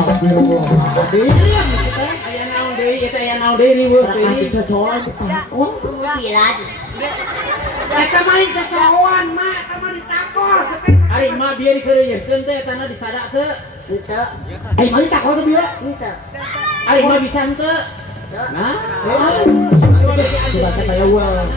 Astagfirullahaladzim. Aya naon deui eta aya naon deui riweuh deui. Cocokan oh Pilan. eta mah cocokan mah eta mah ditakor Ari mah bieu dikeureuyeurkeun teh eta na disada teu. Henteu. ai mah ditakor tuh bieu Henteu. Ari mah bisa henteu. Nah, sudah teh kayak uang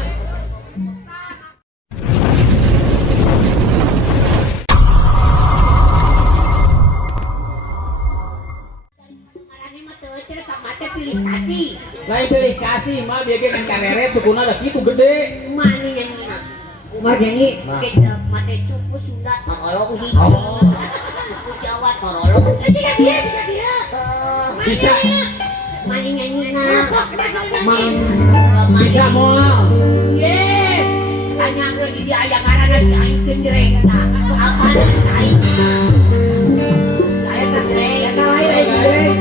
Marane mah teu cenah sama teh pilih kasih. lain pilih kasih mah bieu ge kan kareret sukuna da kitu gede. Mana nyanyina? umar nyanyi Kecap mate suku Sunda torolong hijau. Suku Jawa torolong hijau. Jika dia. Bisa Mana nyanyina? bisa moal. Ye. Tanya ke di dia aya ngaranna si aing teu direngna. Apa aing? Saya teh direngna lain.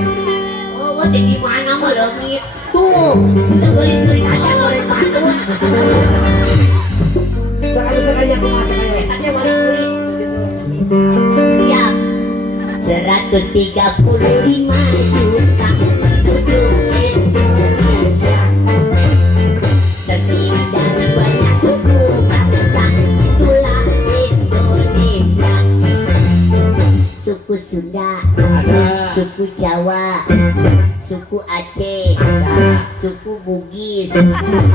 Oh, wah di mana mah leungit. Tuh, gelis-gelis aja goreng patut. sekali aku masak ayo Enaknya goreng kulit gitu. Siap. 135 juta penduduk Indonesia. Terdiri dari banyak suku bangsa, itulah Indonesia. Suku Sunda, Ada. suku Jawa, suku Aceh, suku Bugis,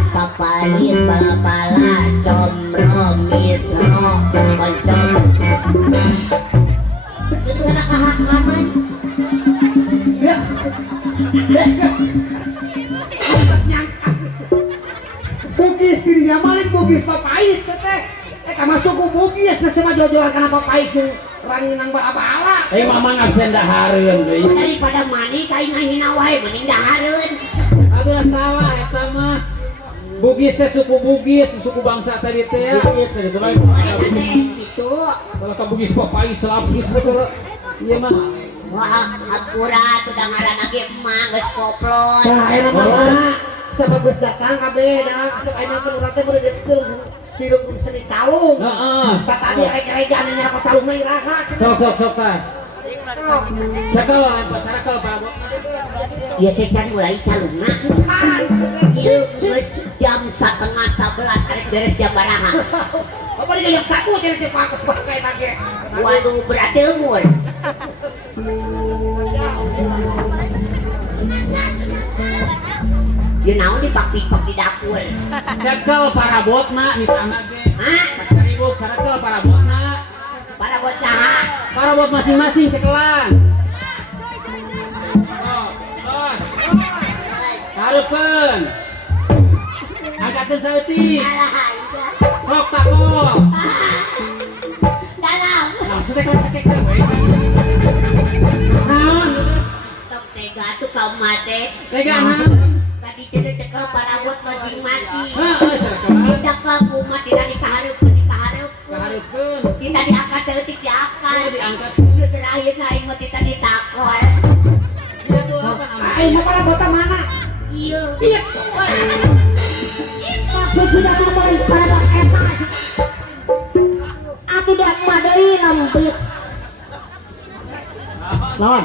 Papais, Bala-bala, Comro, Misro, Oncom. Itu anak kahakaman. ya Bugis dirinya malik Bugis papais teh mah suku Bugis geus mah jojoan kana papais jeung ranginang bala-bala Mama ngabsen dahareun deui. Daripada mani kain ngahina wae mending dahareun. Agak salah eta mah. Bugis teh suku Bugis, suku bangsa tadi teh ya. Bugis gitu lah Itu Kalau ka Bugis papais lapis saudara. Iya mah. wah akurat udah ngaran lagi emang geus koplon. nah enak mah sama geus datang kabeh dah sok ayeuna pun urang teh beureum detil stilung seni calung Heeh. tadi rek-regan nya kok calung mah iraha Sok tah. Cakal pacara ka parabot. Ieu teh can mulai calungna. Ieu geus jam 10:30 arek beres jam baraha. apa dia yang satu jadi cepat pakai tage Waduh berarti lembur. Ieu naon dipak-pipak di dapur. Cakal parabot mah mitana ge. Hah? Saribuk cakal parabot mah. Para bot saha? Parabot masing-masing cekelan. Hareupeun. Angkatkeun saeutik. Alah, Sok takol. dalam. Nah, setek we. Naon? Tok tega tuh kau mate. Tega naon? Tadi cenah cekel para bot masing-masing. Heeh, cekelan. Cekel kumat tidak dikahareupeun. Hareupeun. Tidak diangkat seeutik diangkat. Diangkat. Lu terakhir aing mah tidak ditakor. Itu apa namanya? ayeuna para bota mana Iya. iya Maksud sudah kembali pada eta. Atuh dak mah deui lempit. lawan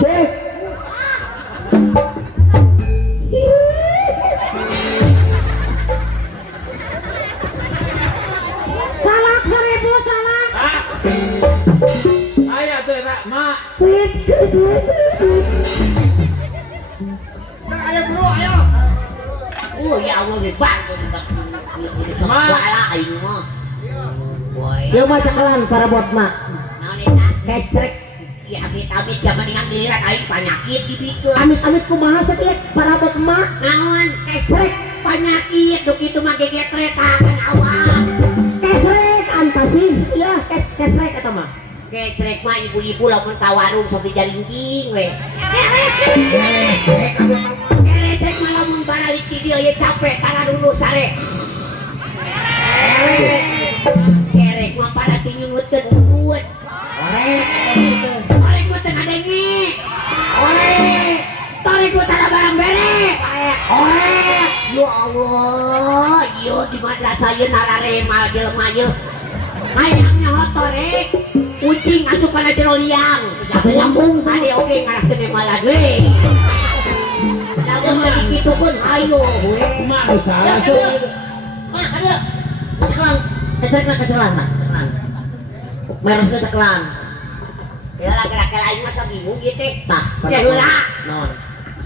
cek Salak 1000 salak. Aya teh Ra, mak. ayo bro ayo Oh ya Allah hebat semua aing mah. Boy. dia mah cekelan para bot mah Naon eta? kecrek Ya amit-amit zaman dengan giliran aing penyakit dibikeun. amit-amit kumaha sakieu para bot mah Naon? Kecrek penyakit duk itu mah gegetret tangan awak. kesrek antasin ya kesrek eta mah Gesrek mah ibu-ibu lamun ka warung sok dijaringking we. kesrek Geresek mah lamun baralik di dieu ye capek tara dulu sare. Gerek mah pada tinyungutkeun udut. Orek mah teu ngadenge. Orek. Tarik mah tara barang bere. Orek. Ya Allah, yo di madrasah ieu nararema jelema ieu. Hayangnya hotorek. Kucing asup kana jero liang. Ada nyambung Sade oge ngaraskeun malah deui. Lamun tadi kitu pun hayo we. Mak nu salah Mak, ada. Ceklan. Kecelan. Merosnya ceklan. Ya laki-laki lain masa bingung gitu. Tah, Ya heula. non.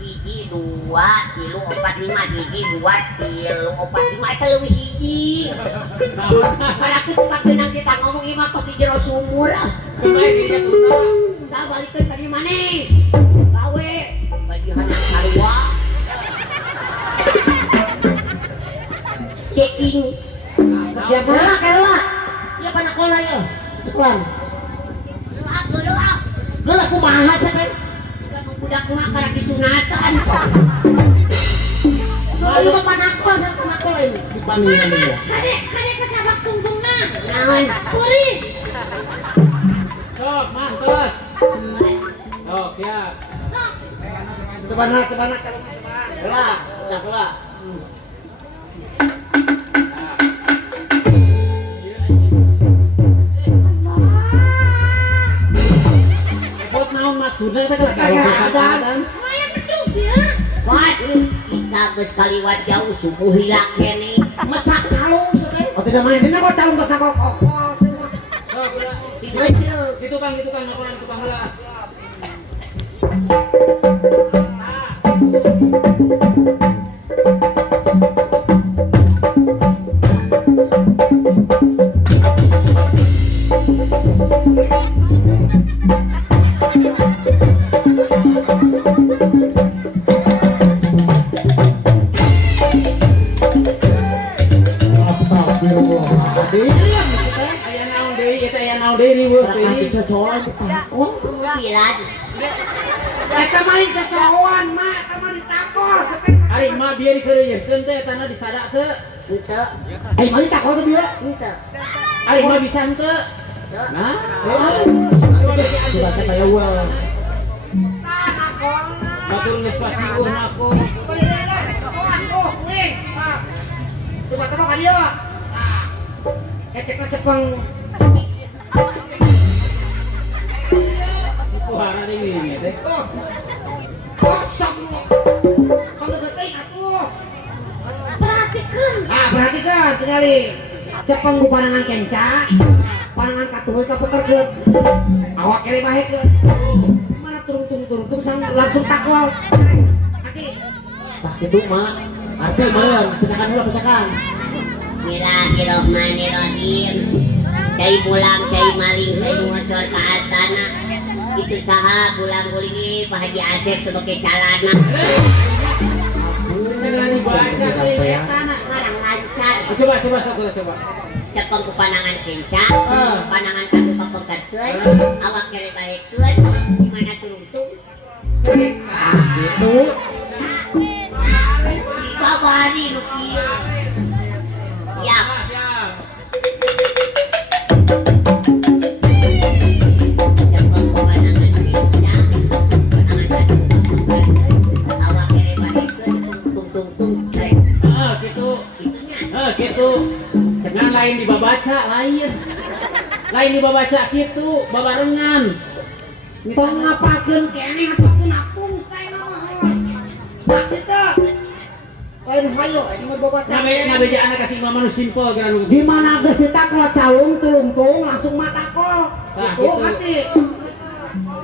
Hiji 2 3 4 5 hiji 2 3 4 5 eta leuwih hiji. Para kitu kakeunang kita ngomong ieu mah tos di jero sumur. Baik dia tunda. Sa balikeun ka di maneh. Gawe bagian yang sarua. Checking. Siapa lah kalau iya panak kola ya ceklan Geulak. geulak kumaha sih teh Budak mah karek disunatan. lu mah panak kola ini Dibandingkan dia. Kade kecabak tungtungna. Naon? Puri. Sok, mantos. Sok, siap. coba nak kalau lah caklah Buat naon maksudnya kita kalau kesadaran. Maya bedug ya. Wat, bisa geus kaliwat jauh subuh hilak keneh. macak calung sih teh oh tidak main dina kok calung bahasa kok Sok, udah. Ngejreg. Gitu kan, nakulan tukang heula. astagfirullahaladzim Aya naon deui, eta aya naon deui riweuh berarti deui. cocolan oh Pilan. eta mah cocolan mah eta mah ditakor sih Ari mah biar dikeureuyeurkeun teh etana disada teu. Henteu, ai mah ditakor tuh dia henteu. Ari mah bisa teu. Henteu. Nah, sudah teh kayak well batur geus paciuh aku. coba kan dia ecekna cepeng Kuhara deui ini teh. kosong kalau detik aku Perhatikan. perhatikan tinggali cepeng ku panangan kenca panangan katuhul kapukerkeun awak kere bahekeun mana turung sang langsung takwal nanti tah kitu mah arti meureun pecakan. Bismillahirrahmanirrahim. Cai bulang, cai maling, cai ngocor ka astana. Itu saha bulang-buling ini Pak Haji Asep teu pake calana. Bisa dibaca teh etana. Ngarang lancar. Coba sok coba. Cepeng ku panangan kenca, Ah. panangan katu papengkeun, awak kere bahekeun, di mana turung-tung. Gitu Dibabari nu kieu. Siap. Siap. Cepeng ku panangan kenca, panangan katu papengkeun, awak kere bahekeun, tung. Gitu. Itunya. Gitu. Jangan lain dibabaca, lain dibabaca gitu, babarengan. pengapakeun keneh ataupun apung style mah tak kita lain hayo ini mah babaca Ngabeja anak kasih mama nu simpel gara nu. di mana geus ditakol calung tulung langsung mata kol Nah, itu gitu. hati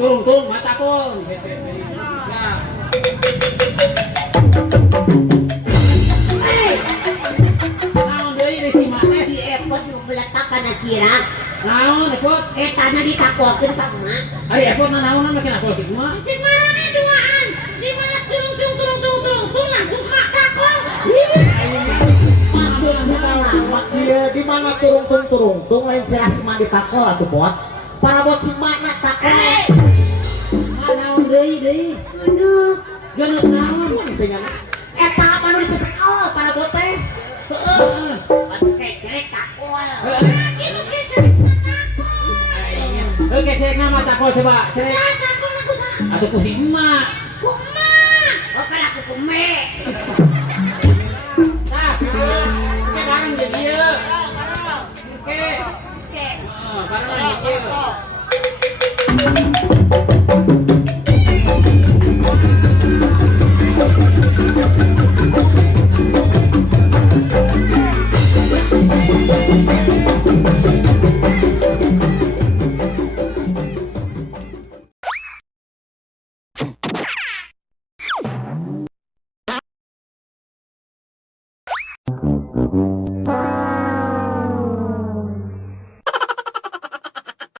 Tung mata pon. Ya. Naon deui di si mate Si Epot nu meletak kana sirah, naon epot? etana ditakolkeun ka emak. Ari epot naon make na polsik mah. Cik mana nih duaan? Di mana turung langsung mak takol. maksud si malamat dia di mana turung lain seras mah ditakol atuh bot para bot si mana takol Naon deui? Geuneuh. Geuneuh naon? dengan eta apa nu dicekal para bot teh Heeh. Krek takol. Gitu ke cari takol. Oke, cek nama takol coba. Cek. Saya takol aku sa. Atau ku si emak. Kumak. Oke aku kume. Tah.